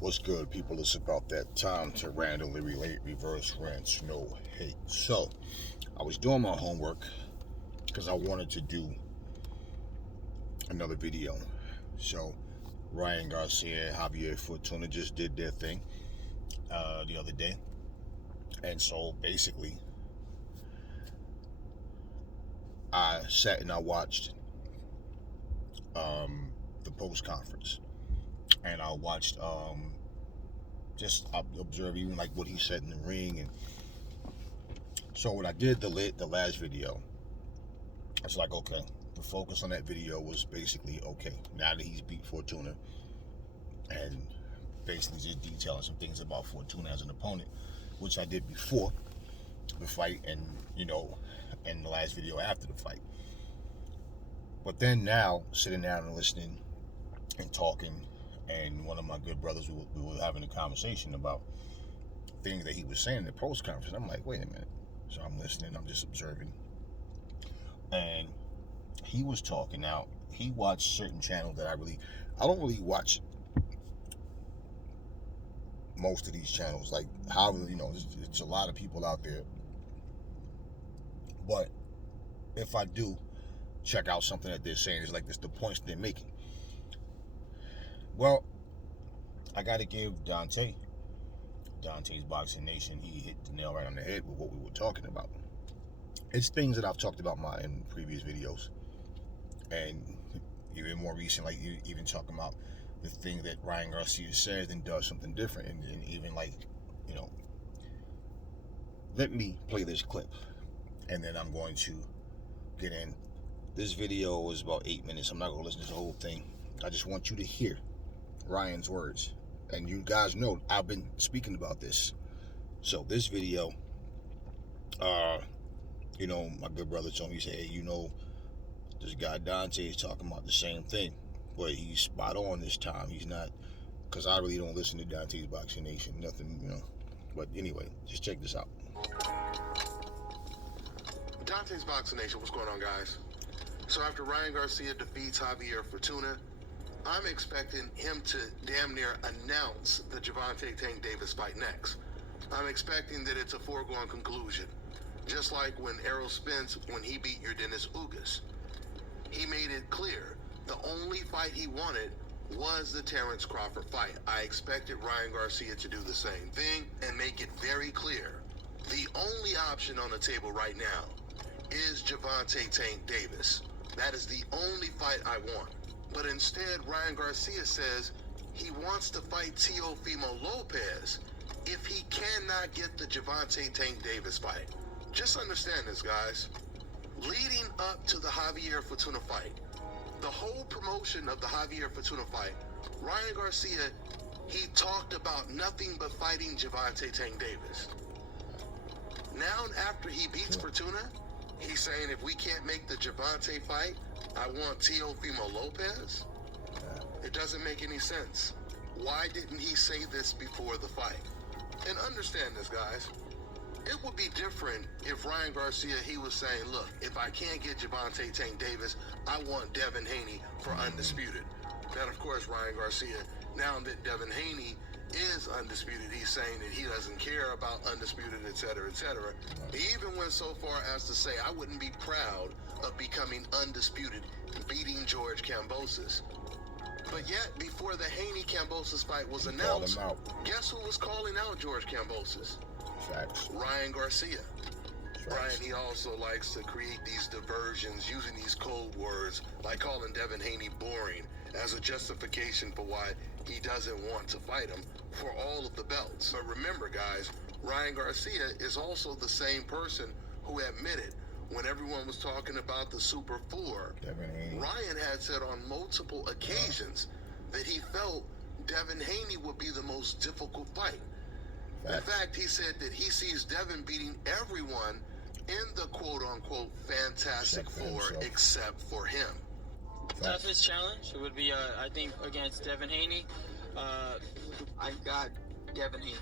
What's good, people? It's about that time to randomly relate reverse rants, no hate. So, I was doing my homework because I wanted to do another video. So, Ryan Garcia, Javier Fortuna just did their thing the other day. And so, basically, I sat and I watched the post conference. And I watched just observe even like what he said in the ring. And so when I did the last video, it's like, okay, the focus on that video was basically, okay, now that he's beat Fortuna, and basically just detailing some things about Fortuna as an opponent, which I did before the fight and, in the last video after the fight. But then now, sitting down and listening and talking, and one of my good brothers, we were having a conversation about things that he was saying in the post conference. I'm like, wait a minute. So I'm listening, I'm just observing. And he was talking. Now, he watched certain channels that I don't really watch most of these channels. Like, however, it's a lot of people out there. But if I do check out something that they're saying, it's like this the points they're making. Well, I got to give Dante's Boxing Nation, he hit the nail right on the head with what we were talking about. It's things that I've talked about in previous videos, and even more recent, like even talking about the thing that Ryan Garcia says and does something different, and even like, let me play this clip, and then I'm going to get in. This video is about 8 minutes. I'm not going to listen to the whole thing. I just want you to hear Ryan's words. And you guys know I've been speaking about this. So this video, my good brother told me, he said, hey, this guy Dante is talking about the same thing. But he's spot on this time. He's not, because I really don't listen to Dante's Boxing Nation. Nothing, But anyway, just check this out. Dante's Boxing Nation, what's going on, guys? So after Ryan Garcia defeats Javier Fortuna, I'm expecting him to damn near announce the Gervonta Tank Davis fight next. I'm expecting that it's a foregone conclusion. Just like when Errol Spence, when he beat Yordenis Ugas. He made it clear the only fight he wanted was the Terrence Crawford fight. I expected Ryan Garcia to do the same thing and make it very clear. The only option on the table right now is Gervonta Tank Davis. That is the only fight I want. But instead, Ryan Garcia says he wants to fight Teofimo Lopez if he cannot get the Gervonta Tank Davis fight. Just understand this, guys. Leading up to the Javier Fortuna fight, the whole promotion of the Javier Fortuna fight, Ryan Garcia, he talked about nothing but fighting Gervonta Tank Davis. Now, after he beats Fortuna, he's saying if we can't make the Gervonta fight, I want Teofimo Lopez? It doesn't make any sense. Why didn't he say this before the fight? And understand this, guys. It would be different if Ryan Garcia, he was saying, look, if I can't get Gervonta Tank Davis, I want Devin Haney for undisputed. Then, of course, Ryan Garcia, now that Devin Haney is undisputed, he's saying that he doesn't care about undisputed, etc., etc. He even went so far as to say, I wouldn't be proud of becoming undisputed, beating George Kambosos. But yet, before the Haney-Kambosos fight was announced, guess who was calling out George Kambosos? Facts. Ryan Garcia. Facts. Ryan, he also likes to create these diversions using these code words, like calling Devin Haney boring, as a justification for why he doesn't want to fight him for all of the belts. But remember, guys, Ryan Garcia is also the same person who admitted when everyone was talking about the Super 4, Ryan had said on multiple occasions that he felt Devin Haney would be the most difficult fight. Facts. In fact, he said that he sees Devin beating everyone in the quote-unquote Fantastic Four except for him. Toughest challenge would be, I think, against Devin Haney. I've got Devin Haney.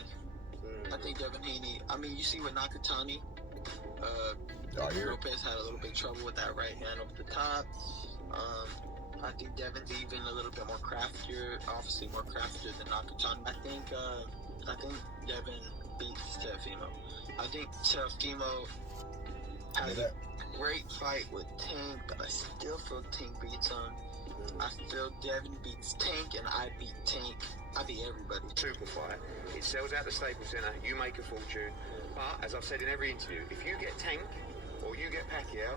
I think Devin Haney, you see with Nakatani, Lopez had a little bit of trouble with that right hand over the top. I think Devin's even a little bit more craftier, obviously more craftier than Nakatani. I think Devin beats Teofimo. I think Teofimo has a great fight with Tank, but I still feel Tank beats him. I feel Devin beats Tank, and I beat Tank. I beat everybody. Super fight. It sells out the Staples Center. You make a fortune. But as I've said in every interview, if you get Tank or you get Pacquiao,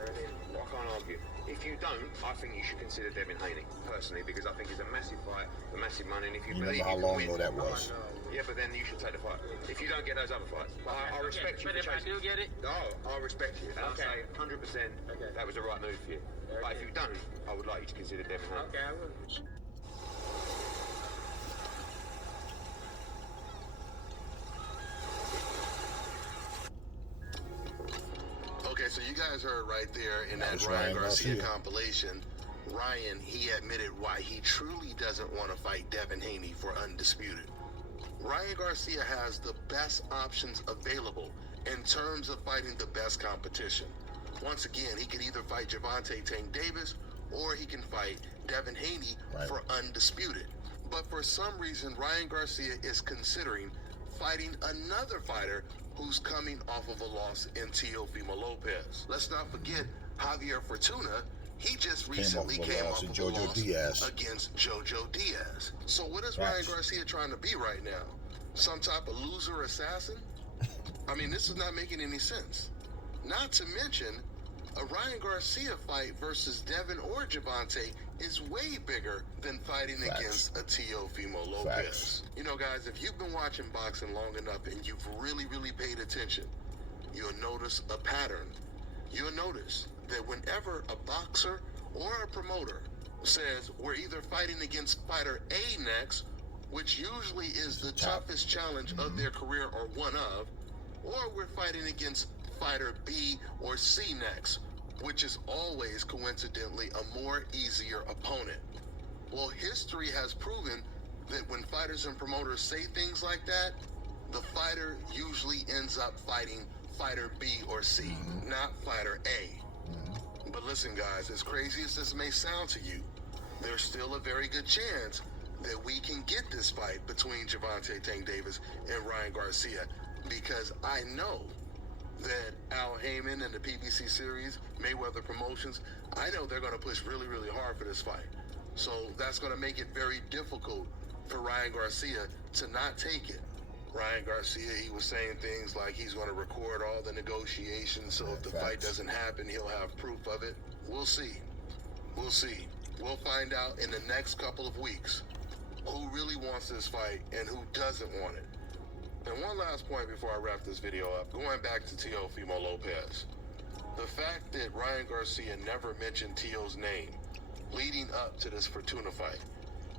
I can't argue. If you don't, I think you should consider Devin Haney personally, because I think it's a massive fight for massive money. And if you believe how long ago that was? Yeah, but then you should take the fight. If you don't get those other fights, I respect you. But if I do get it, no, I respect you. And I'll say 100% that was the right move for you. But if you don't, I would like you to consider Devin Haney. okay, I will. Okay, so you guys heard right there in that was Ryan Ryan Garcia Garcia compilation, Ryan, he admitted why he truly doesn't want to fight Devin Haney for undisputed. Ryan Garcia has the best options available in terms of fighting the best competition. Once again, he can either fight Gervonta Tank Davis or he can fight Devin Haney for undisputed. But for some reason, Ryan Garcia is considering fighting another fighter who's coming off of a loss in Teofimo Lopez. Let's not forget Javier Fortuna. He just recently came off of a loss against Jojo Diaz. So what is Ryan Garcia trying to be right now? Some type of loser assassin? I mean, this is not making any sense. Not to mention, a Ryan Garcia fight versus Devin or Gervonta is way bigger than fighting against a Teofimo Lopez. You know, guys, if you've been watching boxing long enough and you've really, really paid attention, you'll notice a pattern. You'll notice that whenever a boxer or a promoter says we're either fighting against fighter A next, which usually is the toughest challenge of their career or one of, or we're fighting against fighter B or C next, which is always coincidentally a more easier opponent. Well, history has proven that when fighters and promoters say things like that, the fighter usually ends up fighting fighter B or C, not fighter A. But listen, guys, as crazy as this may sound to you, there's still a very good chance that we can get this fight between Gervonta Tank Davis and Ryan Garcia, because I know that Al Heyman and the PBC series, Mayweather Promotions, I know they're going to push really, really hard for this fight. So that's going to make it very difficult for Ryan Garcia to not take it. Ryan Garcia, he was saying things like he's going to record all the negotiations, so if the fight doesn't happen, he'll have proof of it. We'll see. We'll see. We'll find out in the next couple of weeks who really wants this fight and who doesn't want it. And one last point before I wrap this video up, going back to Teofimo Lopez. The fact that Ryan Garcia never mentioned Teo's name leading up to this Fortuna fight,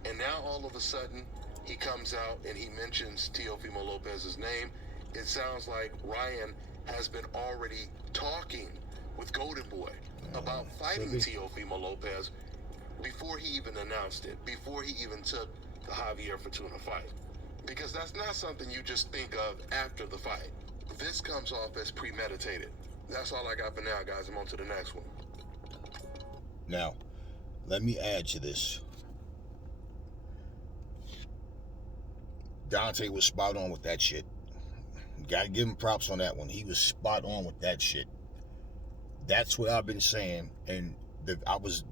and now all of a sudden he comes out and he mentions Teofimo Lopez's name, it sounds like Ryan has been already talking with Golden Boy about fighting Teofimo Lopez before he even announced it, before he even took the Javier Fortuna fight. Because that's not something you just think of after the fight. This comes off as premeditated. That's all I got for now, guys. I'm on to the next one. Now, let me add to this. Dante was spot on with that shit. Gotta give him props on that one. He was spot on with that shit. That's what I've been saying, and I was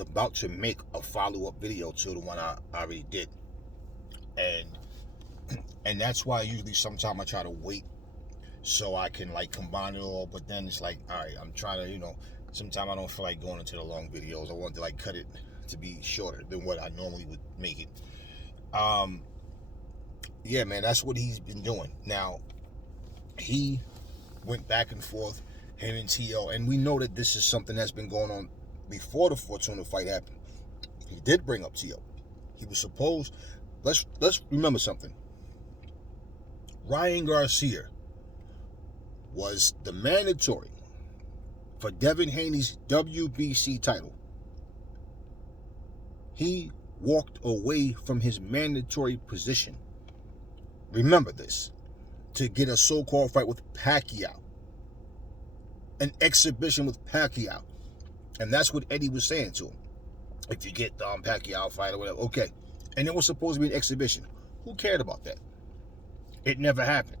about to make a follow-up video to the one I already did, and that's why usually sometimes I try to wait so I can like combine it all. But then it's like, all right, I'm trying to, sometimes I don't feel like going into the long videos. I want to like cut it to be shorter than what I normally would make it. Yeah, man, that's what he's been doing. Now, he went back and forth, him and T.O., and we know that this is something that's been going on before the Fortuna fight happened. He did bring up T.O. He was supposed, let's remember something. Ryan Garcia was the mandatory for Devin Haney's WBC title. He walked away from his mandatory position. Remember this, to get a so-called fight with Pacquiao, an exhibition with Pacquiao. And that's what Eddie was saying to him. If you get Pacquiao fight or whatever, okay. And it was supposed to be an exhibition. Who cared about that? It never happened.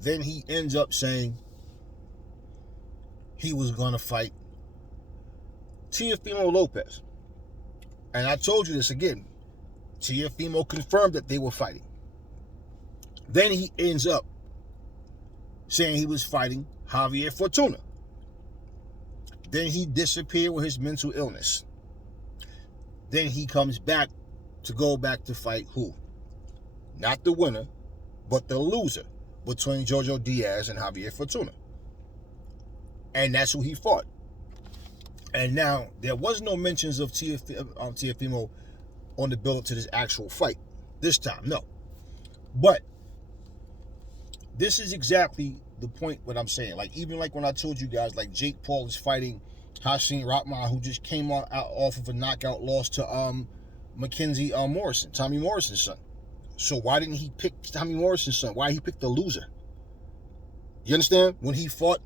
Then he ends up saying he was going to fight Teofimo Lopez. And I told you this again. Teofimo confirmed that they were fighting. Then he ends up saying he was fighting Javier Fortuna. Then he disappeared with his mental illness. Then he comes back to go back to fight who? Not the winner, but the loser between Jojo Diaz and Javier Fortuna. And that's who he fought. And now, there was no mentions of Teofimo on the build-up to this actual fight. This time, no. But this is exactly the point what I'm saying. Like, even like when I told you guys, like Jake Paul is fighting Hasim Rahman, who just came out off of a knockout loss to Mackenzie Morrison, Tommy Morrison's son. So why didn't he pick Tommy Morrison's son? Why he picked the loser? You understand? When he fought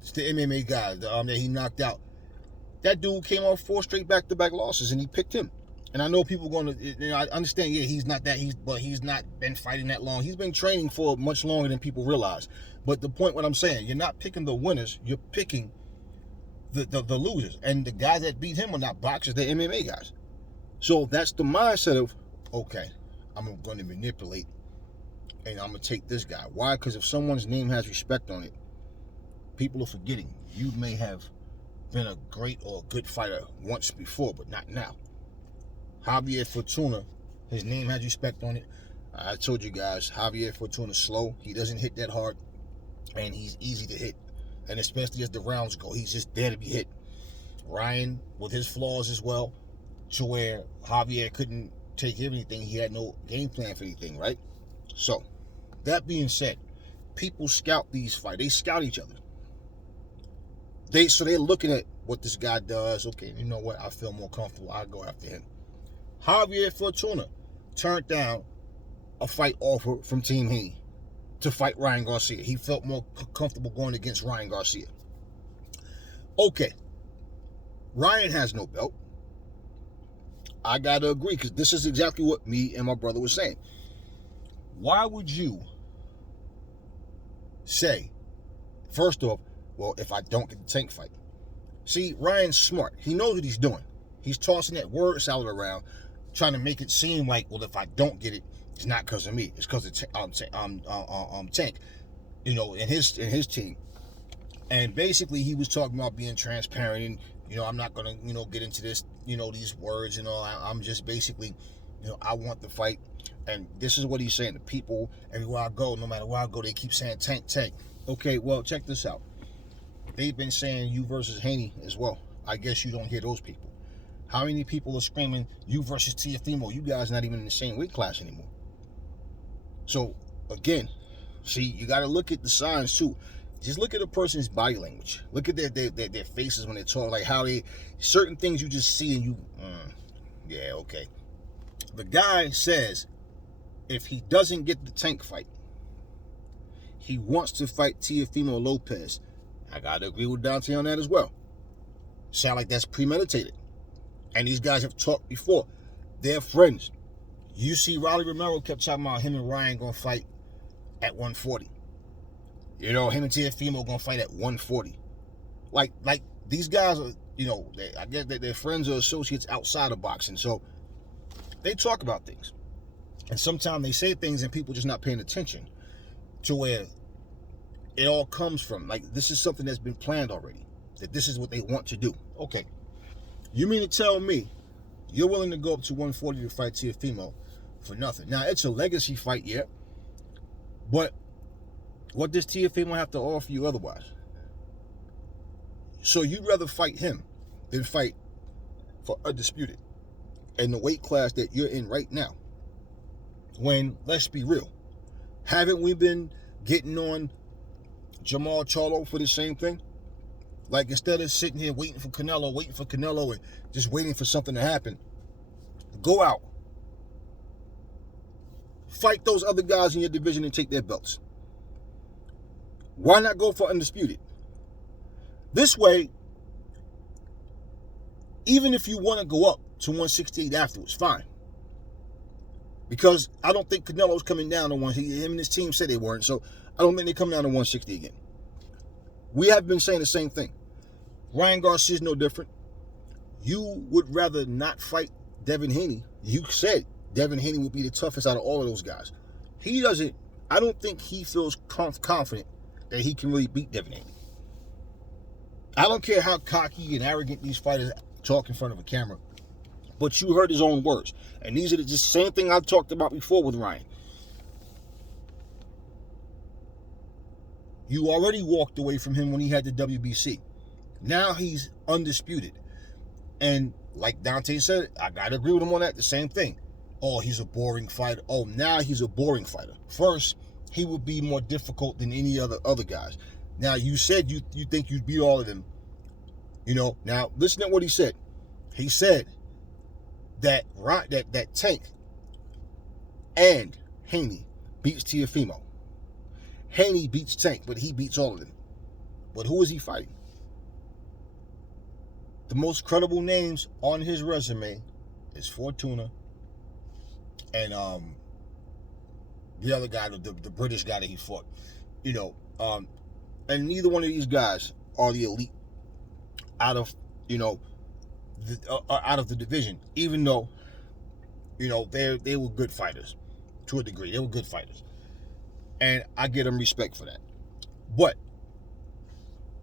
it's the MMA guy that he knocked out. That dude came off 4 straight back-to-back losses, and he picked him. And I know people going to, I understand, yeah, but he's not been fighting that long. He's been training for much longer than people realize. But the point, what I'm saying, you're not picking the winners, you're picking the losers. And the guys that beat him are not boxers, they're MMA guys. So that's the mindset of, okay, I'm going to manipulate, and I'm going to take this guy. Why? Because if someone's name has respect on it, people are forgetting you may have been a great or a good fighter once before, but not now. Javier Fortuna, his name has respect on it. I told you guys, Javier Fortuna's slow. He doesn't hit that hard, and he's easy to hit. And especially as the rounds go, he's just there to be hit. Ryan, with his flaws as well, to where Javier couldn't take anything. He had no game plan for anything, right? So, that being said, people scout these fights. They scout each other. So they're looking at what this guy does. Okay, you know what? I feel more comfortable. I'll go after him. Javier Fortuna turned down a fight offer from Team Haney to fight Ryan Garcia. He felt more comfortable going against Ryan Garcia. Okay. Ryan has no belt. I got to agree, because this is exactly what me and my brother were saying. Why would you say, first off, well, if I don't get the Tank fight? See, Ryan's smart. He knows what he's doing. He's tossing that word salad around, trying to make it seem like, well, if I don't get it, it's not because of me. It's because of Tank, you know, in his team. And basically, he was talking about being transparent and, you know, I'm not going to, you know, get into this, you know, these words and all. I'm just basically, you know, I want the fight. And this is what he's saying. The people, everywhere I go, no matter where I go, they keep saying Tank, Tank. Okay, well, check this out. They've been saying you versus Haney as well. I guess you don't hear those people. How many people are screaming you versus Teofimo? You guys not even in the same weight class anymore. So, again, see, you got to look at the signs too. Just look at a person's body language. Look at their faces when they talk, like how they, certain things you just see and you, yeah, okay. The guy says if he doesn't get the Tank fight, he wants to fight Teofimo Lopez. I got to agree with Dante on that as well. Sound like that's premeditated. And these guys have talked before. They're friends. You see, Rolly Romero kept talking about him and Ryan going to fight at 140. You know, him and Teofimo going to fight at 140. Like these guys are, you know, I guess that they're friends or associates outside of boxing. So they talk about things. And sometimes they say things and people just not paying attention to where it all comes from. Like, this is something that's been planned already. That this is what they want to do. Okay. You mean to tell me you're willing to go up to 140 to fight Teofimo for nothing? Now, it's a legacy fight, yeah. But what does Teofimo have to offer you otherwise? So you'd rather fight him than fight for Undisputed in the weight class that you're in right now. When, let's be real, haven't we been getting on Jamal Charlo for the same thing? Like, instead of sitting here waiting for Canelo and just waiting for something to happen, go out. Fight those other guys in your division and take their belts. Why not go for Undisputed? This way, even if you want to go up to 168 afterwards, fine. Because I don't think Canelo's coming down to 160. Him and his team said they weren't, so I don't think they come down to 160 again. We have been saying the same thing. Ryan Garcia is no different. You would rather not fight Devin Haney. You said Devin Haney would be the toughest out of all of those guys. He doesn't. I don't think he feels confident that he can really beat Devin Haney. I don't care how cocky and arrogant these fighters talk in front of a camera, but you heard his own words. And these are the same thing I talked about before with Ryan. You already walked away from him when he had the WBC. Now he's undisputed. And like Dante said, I got to agree with him on that. The same thing. Oh, he's a boring fighter. Oh, now he's a boring fighter. First, he would be more difficult than any other guys. Now, you said you think you'd beat all of them. You know, now listen to what he said. He said that Tank and Haney beats Teofimo. Haney beats Tank, but he beats all of them. But who is he fighting? The most credible names on his resume is Fortuna and the other guy, the British guy that he fought. You know, and neither one of these guys are the elite out of, you know, out of the division, even though, you know, they were good fighters to a degree. They were good fighters. And I give them respect for that. But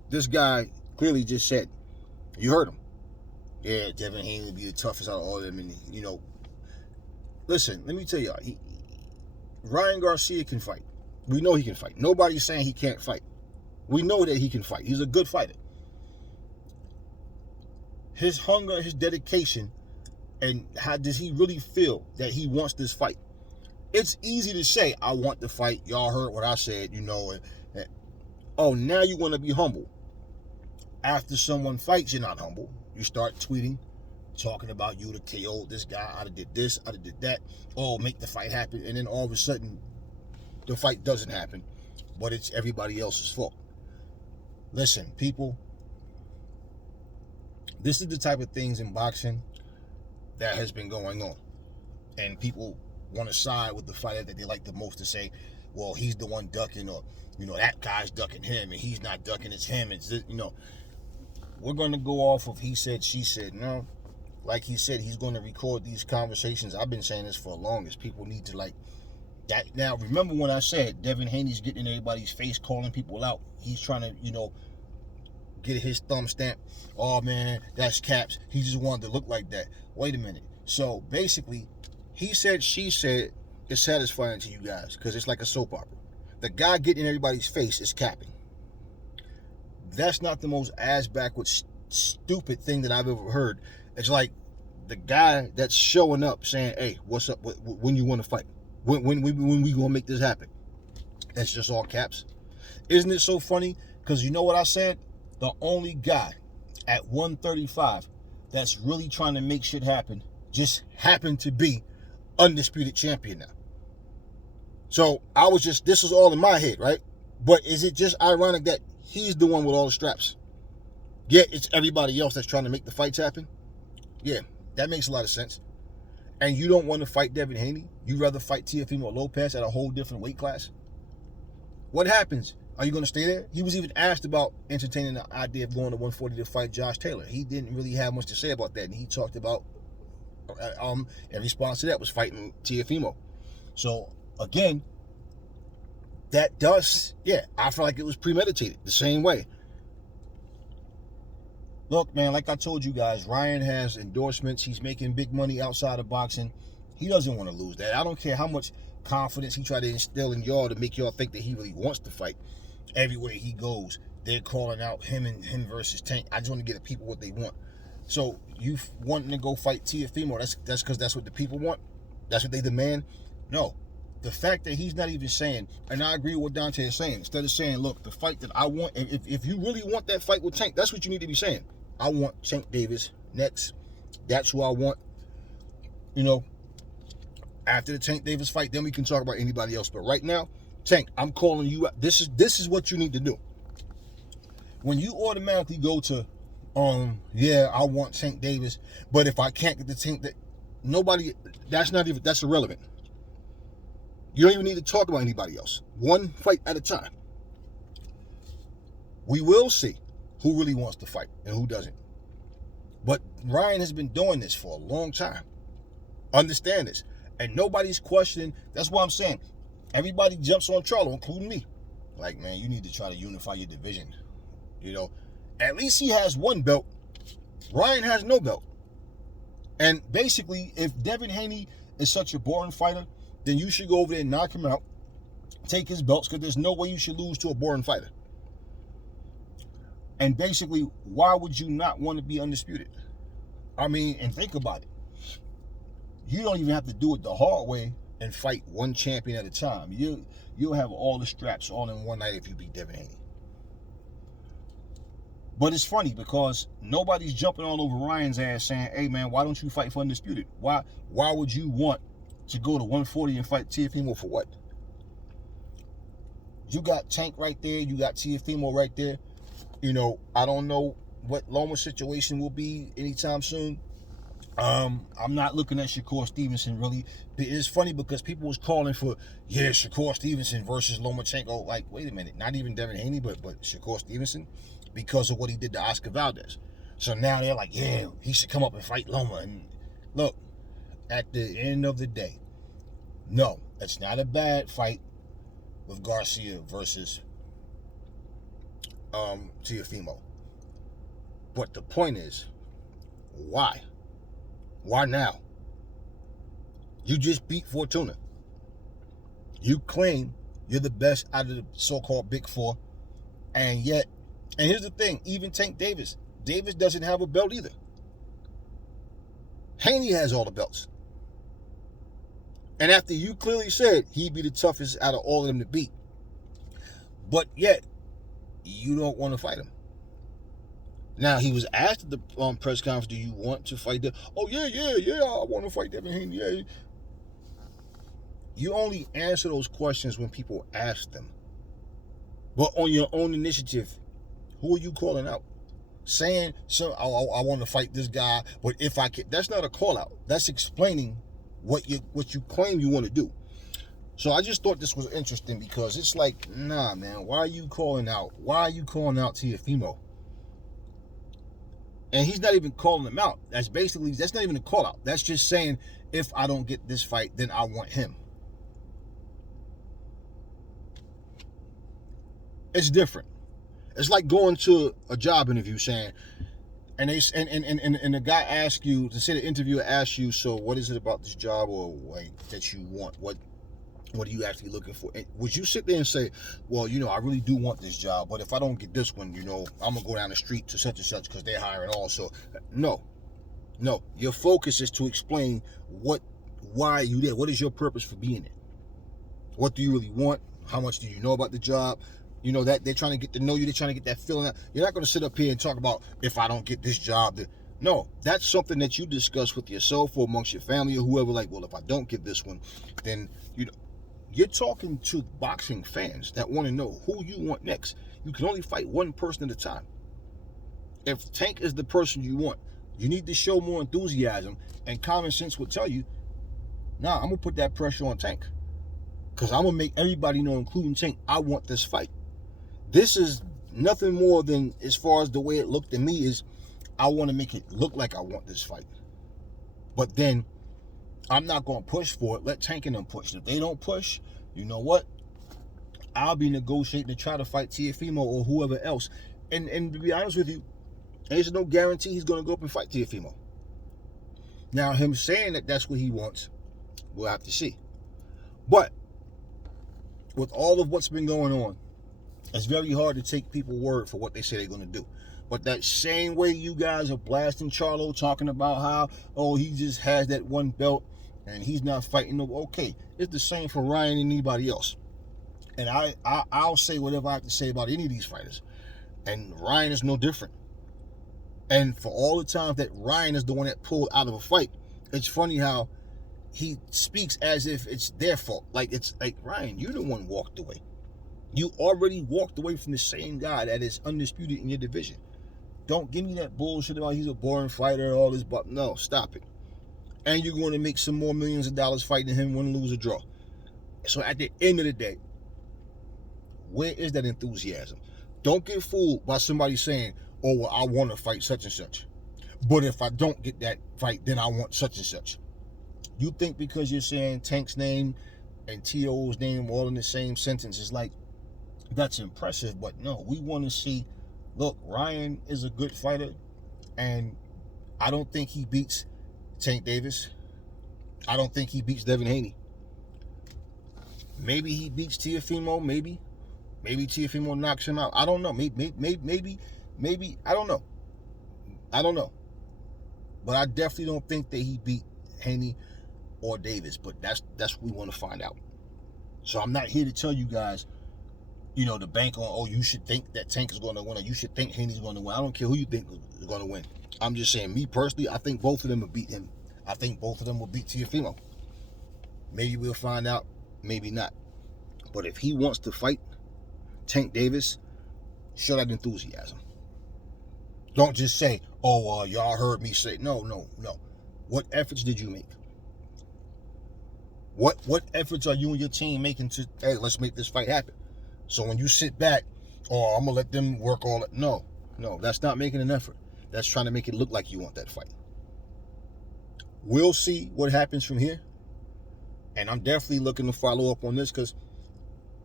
this guy clearly just said, you heard him. Yeah, Devin Haney would be the toughest out of all of them. And, you know, listen, let me tell y'all, Ryan Garcia can fight. We know he can fight. Nobody's saying he can't fight. We know that he can fight. He's a good fighter. His hunger, his dedication, and how does he really feel that he wants this fight? It's easy to say, I want the fight. Y'all heard what I said, you know. Oh, now you want to be humble. After someone fights, you're not humble. You start tweeting, talking about you to KO this guy. I did this, I did that. Oh, make the fight happen. And then all of a sudden, the fight doesn't happen. But it's everybody else's fault. Listen, people. This is the type of things in boxing that has been going on. And people want to side with the fighter that they like the most to say, well, he's the one ducking, or, you know, that guy's ducking him and he's not ducking, it's him. It's this, you know. We're going to go off of he said, she said. No, like he said, he's going to record these conversations. I've been saying this for the longest. People need to like that. Now, remember when I said Devin Haney's getting in everybody's face, calling people out. He's trying to, you know, get his thumb stamp. Oh, man, that's caps. He just wanted to look like that. Wait a minute. So, basically, he said, she said, is satisfying to you guys because it's like a soap opera. The guy getting in everybody's face is capping. That's not the most ass-backwards, stupid thing that I've ever heard. It's like the guy that's showing up saying, hey, what's up? When you want to fight? When we going to make this happen? That's just all caps. Isn't it so funny? Because you know what I said? The only guy at 135 that's really trying to make shit happen just happened to be undisputed champion now. So I was just, this was all in my head, right? But is it just ironic that he's the one with all the straps? Yet it's everybody else that's trying to make the fights happen? Yeah, that makes a lot of sense. And you don't want to fight Devin Haney? You rather fight Teofimo Lopez at a whole different weight class? What happens? Are you going to stay there? He was even asked about entertaining the idea of going to 140 to fight Josh Taylor. He didn't really have much to say about that. And he talked about, in response to that, was fighting Teofimo. So, again, that does, yeah, I feel like it was premeditated the same way. Look, man, like I told you guys, Ryan has endorsements. He's making big money outside of boxing. He doesn't want to lose that. I don't care how much confidence he tried to instill in y'all to make y'all think that he really wants to fight. Everywhere he goes, they're calling out him versus Tank. I just want to get the people what they want. So you wanting to go fight Teofimo, that's because that's what the people want? That's what they demand? No. The fact that he's not even saying, and I agree with what Dante is saying, instead of saying, look, the fight that I want, if you really want that fight with Tank, that's what you need to be saying. I want Tank Davis next. That's who I want. You know, after the Tank Davis fight, then we can talk about anybody else. But right now, Tank, I'm calling you out. This is what you need to do. when you automatically go to, yeah, I want Tank Davis, but if I can't get the Tank, that's irrelevant. You don't even need to talk about anybody else. One fight at a time. We will see who really wants to fight and who doesn't. But Ryan has been doing this for a long time. Understand this. And nobody's questioning. That's what I'm saying. Everybody jumps on Charlo, including me. Like, man, you need to try to unify your division. You know, at least he has one belt. Ryan has no belt. And basically, if Devin Haney is such a boring fighter, then you should go over there and knock him out, take his belts, because there's no way you should lose to a boring fighter. And basically, why would you not want to be undisputed? I mean, and think about it. You don't even have to do it the hard way and fight one champion at a time. You'll have all the straps all in one night if you beat Devin Haney. But it's funny because nobody's jumping all over Ryan's ass saying, hey man, why don't you fight for undisputed? Why would you want to go to 140 and fight Teofimo for what? You got Tank right there, you got Teofimo right there. You know, I don't know what Loma's situation will be anytime soon. I'm not looking at Shakur Stevenson really. It's funny because people was calling for, yeah, Shakur Stevenson versus Lomachenko. Like, wait a minute, not even Devin Haney, but Shakur Stevenson, because of what he did to Oscar Valdez. So now they're like, yeah, he should come up and fight Loma. And look, at the end of the day, no, it's not a bad fight with Garcia versus Teofimo. But the point is, why? Why now? You just beat Fortuna. You claim you're the best out of the so-called Big Four. And yet, and here's the thing, even Tank Davis doesn't have a belt either. Haney has all the belts. And after you clearly said he'd be the toughest out of all of them to beat, but yet, you don't want to fight him. Now, he was asked at the press conference, do you want to fight them? Oh, yeah, I want to fight Devin Haney, yeah. You only answer those questions when people ask them. But on your own initiative, who are you calling out? Saying, I want to fight this guy, but if I can, that's not a call out. That's explaining what you claim you want to do. So I just thought this was interesting because it's like, nah, man, why are you calling out Teofimo? And he's not even calling him out. That's not even a call out. That's just saying, if I don't get this fight, then I want him. It's different. It's like going to a job interview saying, and the guy asks you, to say the interviewer asks you, so what is it about this job or like that you want? What are you actually looking for? And would you sit there and say, well, I really do want this job, but if I don't get this one, I'm gonna go down the street to such and such because they're hiring also? No. Your focus is to explain why are you there? What is your purpose for being there? What do you really want? How much do you know about the job? That they're trying to get to know you. They're trying to get that feeling out. You're not going to sit up here and talk about, if I don't get this job. No, that's something that you discuss with yourself or amongst your family or whoever. Like, well, if I don't get this one, then, you're talking to boxing fans that want to know who you want next. You can only fight one person at a time. If Tank is the person you want, you need to show more enthusiasm, and common sense would tell you, nah, I'm going to put that pressure on Tank. Because I'm going to make everybody know, including Tank, I want this fight. This is nothing more than, as far as the way it looked to me, is I want to make it look like I want this fight. But then, I'm not going to push for it. Let Tank and them push. If they don't push, you know what? I'll be negotiating to try to fight Teofimo or whoever else. And to be honest with you, there's no guarantee he's going to go up and fight Teofimo. Now, him saying that that's what he wants, we'll have to see. But with all of what's been going on, it's very hard to take people's word for what they say they're going to do. But that same way you guys are blasting Charlo, talking about how, oh, he just has that one belt and he's not fighting no. Okay, it's the same for Ryan and anybody else. And I'll say whatever I have to say about any of these fighters. And Ryan is no different. And for all the times that Ryan is the one that pulled out of a fight, it's funny how he speaks as if it's their fault. Like, it's like, Ryan, you're the one walked away. You already walked away from the same guy that is undisputed in your division. Don't give me that bullshit about he's a boring fighter, all this, but no, stop it. And you're going to make some more millions of dollars fighting him, win, lose, or draw. So at the end of the day, where is that enthusiasm? Don't get fooled by somebody saying, oh, well, I want to fight such and such. But if I don't get that fight, then I want such and such. You think because you're saying Tank's name and T.O.'s name all in the same sentence is like, that's impressive. But no, we want to see, look, Ryan is a good fighter, and I don't think he beats Tank Davis. I don't think he beats Devin Haney. Maybe he beats Teofimo, maybe. Maybe Teofimo knocks him out. I don't know. Maybe, I don't know. I don't know. But I definitely don't think that he beat Haney or Davis. But that's what we want to find out. So I'm not here to tell you guys, you know, to bank on, oh, you should think that Tank is going to win, or you should think Haney's going to win. I don't care who you think is going to win. I'm just saying, me personally, I think both of them will beat him. I think both of them will beat Teofimo. Maybe we'll find out, maybe not. But if he wants to fight Tank Davis, show that enthusiasm. Don't just say, oh, y'all heard me say. No. What efforts did you make? What efforts are you and your team making to, hey, let's make this fight happen? So when you sit back, oh, I'm going to let them work all that. No, that's not making an effort. That's trying to make it look like you want that fight. We'll see what happens from here. And I'm definitely looking to follow up on this because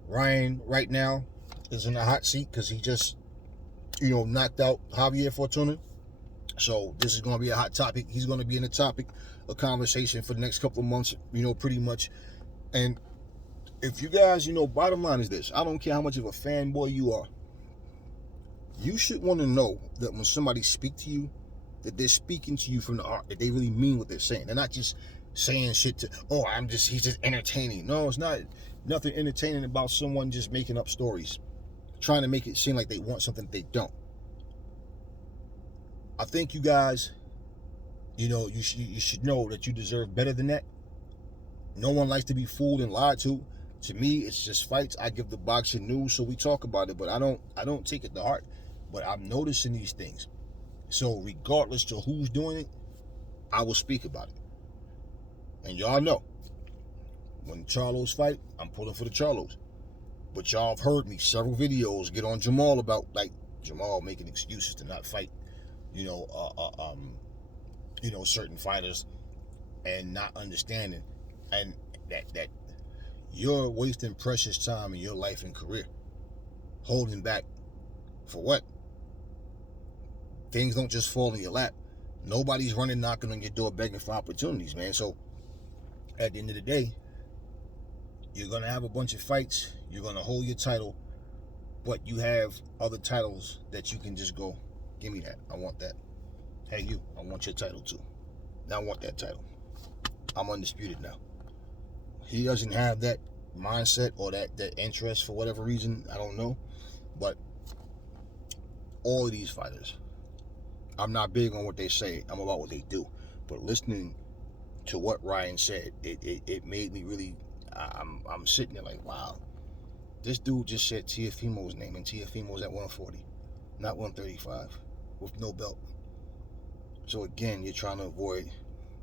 Ryan right now is in a hot seat because he just, you know, knocked out Javier Fortuna. So this is going to be a hot topic. He's going to be in the topic of conversation for the next couple of months, you know, pretty much. And if you guys, you know, bottom line is this. I don't care how much of a fanboy you are. You should want to know that when somebody speak to you, that they're speaking to you from the heart, that they really mean what they're saying. They're not just saying shit to, oh, he's just entertaining. No, it's not. Nothing entertaining about someone just making up stories, trying to make it seem like they want something they don't. I think you guys, you know, you should know that you deserve better than that. No one likes to be fooled and lied to. To me, it's just fights. I give the boxing news, so we talk about it, but I don't take it to heart. But I'm noticing these things. So regardless to who's doing it, I will speak about it. And y'all know, when Charlos fight, I'm pulling for the Charlos. But y'all have heard me several videos get on Jamal about, like, Jamal making excuses to not fight, you know, certain fighters, and not understanding, and that you're wasting precious time in your life and career, holding back for what? Things don't just fall in your lap. Nobody's running, knocking on your door, begging for opportunities, man. So at the end of the day, you're going to have a bunch of fights. You're going to hold your title, but you have other titles that you can just go, give me that. I want that. Hey, you, I want your title too. Now I want that title. I'm undisputed now. He doesn't have that mindset or that interest for whatever reason. I don't know. But all of these fighters, I'm not big on what they say. I'm about what they do. But listening to what Ryan said, it made me really, I'm sitting there like, wow. This dude just said Teofimo's name, and Teofimo's at 140, not 135, with no belt. So again, you're trying to avoid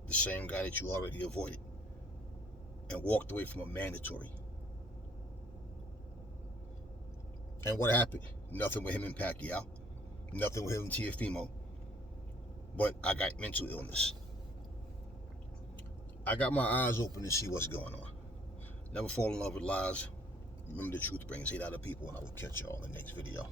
the same guy that you already avoided and walked away from a mandatory. And what happened? Nothing with him and Pacquiao. Nothing with him and Teofimo. But I got mental illness. I got my eyes open to see what's going on. Never fall in love with lies. Remember, the truth brings hate out of people, and I will catch y'all in the next video.